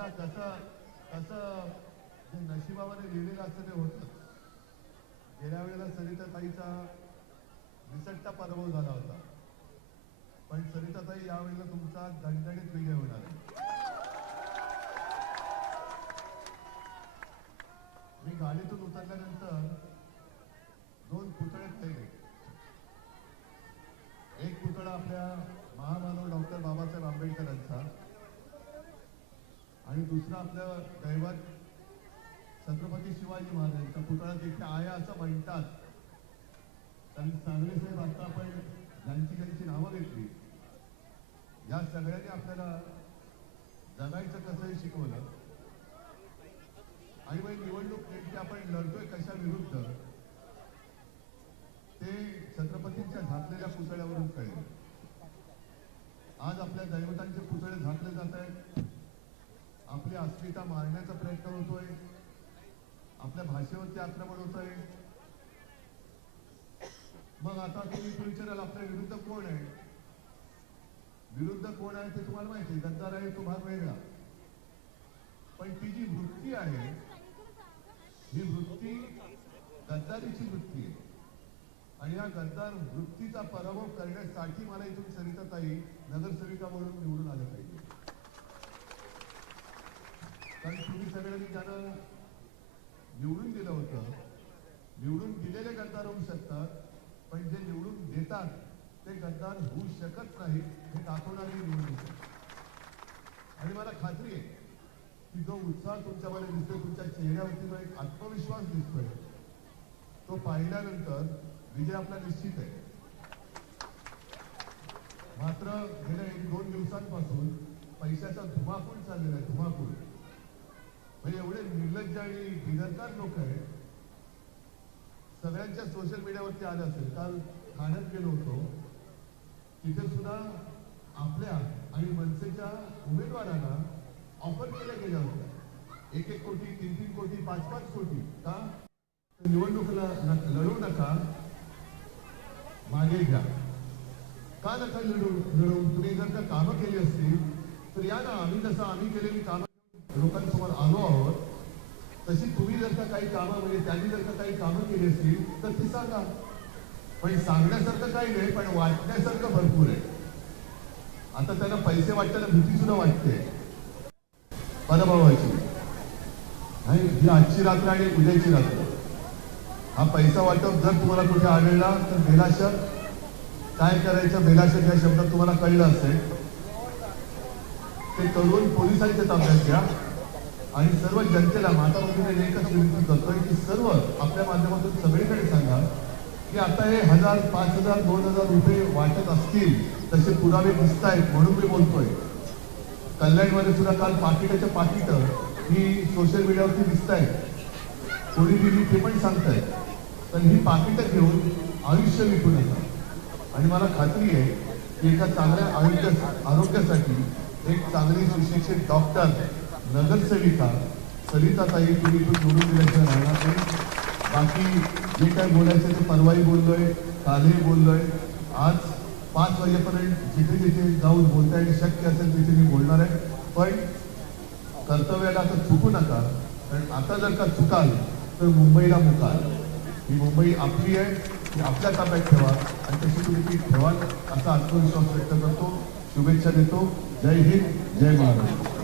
बघा कसं कसं जे नशिबामध्ये लिहिलेलं असतं ते होतं. गेल्या वेळेला सरिताताईचा निसटता पराभव झाला होता, पण सरिताताई यावेळेला तुमचा दणदणीत विजय होणार आहे. मी गाडीतून उतरल्यानंतर दोन पुतळे पाहिले. एक पुतळा आपल्या महामानव डॉक्टर बाबासाहेब आंबेडकरांचा आणि दुसरा आपल्या दैवत छत्रपती शिवाजी महाराजांचा पुतळा तिथे आहे असं म्हणतात. कारण सांगळे साहेब आता आपण ज्यांची ज्यांची नावं घेतली या सगळ्यांनी आपल्याला जगायचं कसं हे शिकवलं. आणि मग निवडणूक नेमकी आपण लढतोय कशा विरुद्ध ते छत्रपतींच्या झाकलेल्या पुतळ्यावरून कळले. आज आपल्या दैवतांचे पुतळे झाकले जात आहेत. आपली अस्मिता मारण्याचा प्रयत्न होतोय. आपल्या भाषेवरती आक्रमण होत आहे. मग आता तुम्ही विचाराल आपल्या विरुद्ध कोण आहे. विरुद्ध कोण आहे ते तुम्हाला माहिती आहे. गद्दार आहे तो भाग वेगळा, पण ती जी वृत्ती आहे ही वृत्ती गद्दारीची वृत्ती आहे. आणि या गद्दार वृत्तीचा पराभव करण्यासाठी मला इथून सरिताताई नगरसेविका म्हणून निवडून आले पाहिजे. कारण तुम्ही सगळ्यांनी ज्यांना निवडून दिलं होतं, निवडून दिलेले गद्दार होऊ शकतात, पण जे निवडून देतात ते गद्दार होऊ शकत नाही हे दाखवणारी निवडणूक आहे. आणि मला खात्री आहे की जो उत्साह तुमच्यामध्ये दिसतोय, तुमच्या चेहऱ्यावरती जो एक आत्मविश्वास दिसतोय, तो पाहिल्यानंतर विजय आपला निश्चित आहे. मात्र गेल्या 1-2 दिवसांपासून पैशाचा धुमाकूळ चाललेला आहे. धुमाकूळ म्हणजे एवढे निर्लज्ज आणि बेदरकार लोक आहेत. सगळ्यांच्या सोशल मीडियावरती आलं असेल. काल ठाण्यात गेलो होतो, तिथे सुद्धा आपल्या आणि मनसेच्या उमेदवारांना ऑफर केल्या गेल्या होत्या. 1-1 कोटी, 3-3 कोटी, 5-5 कोटी. का? निवडणुकीला लढू नका, मागे घ्या. का नका लढवून? तुम्ही जर का कामं केली असतील तर या ना, आम्ही जसं आम्ही केलेली कामं लोकांसमोर आलो आहोत, तशी तुम्ही जर का काही कामं म्हणजे त्यांनी जर का काही कामं केली असतील तर ती सांगा. पण सांगण्यासारखं काही नाही, पण वाटण्यासारखं भरपूर आहे. आता त्यांना पैसे वाटताना भीती सुद्धा वाटते पराभवाची. नाही, ही आजची रात्र आणि उद्याची रात्र. हा पैसा वाटप जर तुम्हाला कुठे आढळला तर बेलाशक काय करायचं, बेलाशक या शब्दात तुम्हाला कळलं असेल. ते तरुण पोलिसांच्या ताब्यात घ्या आणि सर्व जनतेला माताभगिनीने एकच विनंती करतोय की सर्व आपल्या माध्यमातून सगळीकडे सांगा की आता हे 1000, 5000, 2000 रुपये वाटत असतील तसे पुरावे दिसत आहेत म्हणून मी बोलतोय. कल्याणमध्ये सुद्धा काल पाकिटाच्या पाकिट ही सोशल मीडियावरती दिसत आहेत. कोणी दिली ते पण सांगतायत. तर ही पाकिटं घेऊन आयुष्य विकू नका. आणि मला खात्री आहे की एका चांगल्या आरोग्यासाठी एक चांगली सुशिक्षित डॉक्टर, नगरसेविका सरिताताई तुम्ही इथून निवडून दिल्याशिवाय राहणार नाही. बाकी जे काय बोलायचं ते परवाही बोललोय, कालही बोललोय. आज 5 वाजेपर्यंत जिथे जिथे जाऊन बोलता येईल शक्य असेल तिथे मी बोलणार आहे. पण कर्तव्याला तर चुकू नका, कारण आता जर का चुकाल तर मुंबईला मुकाल. ही मुंबई आपली आहे, ती आपल्या ताब्यात ठेवा आणि तशी तुम्ही ती ठेवाल असा आत्मविश्वास व्यक्त करतो. शुभेच्छा देतो. जय हिंद, जय महाराष्ट्र.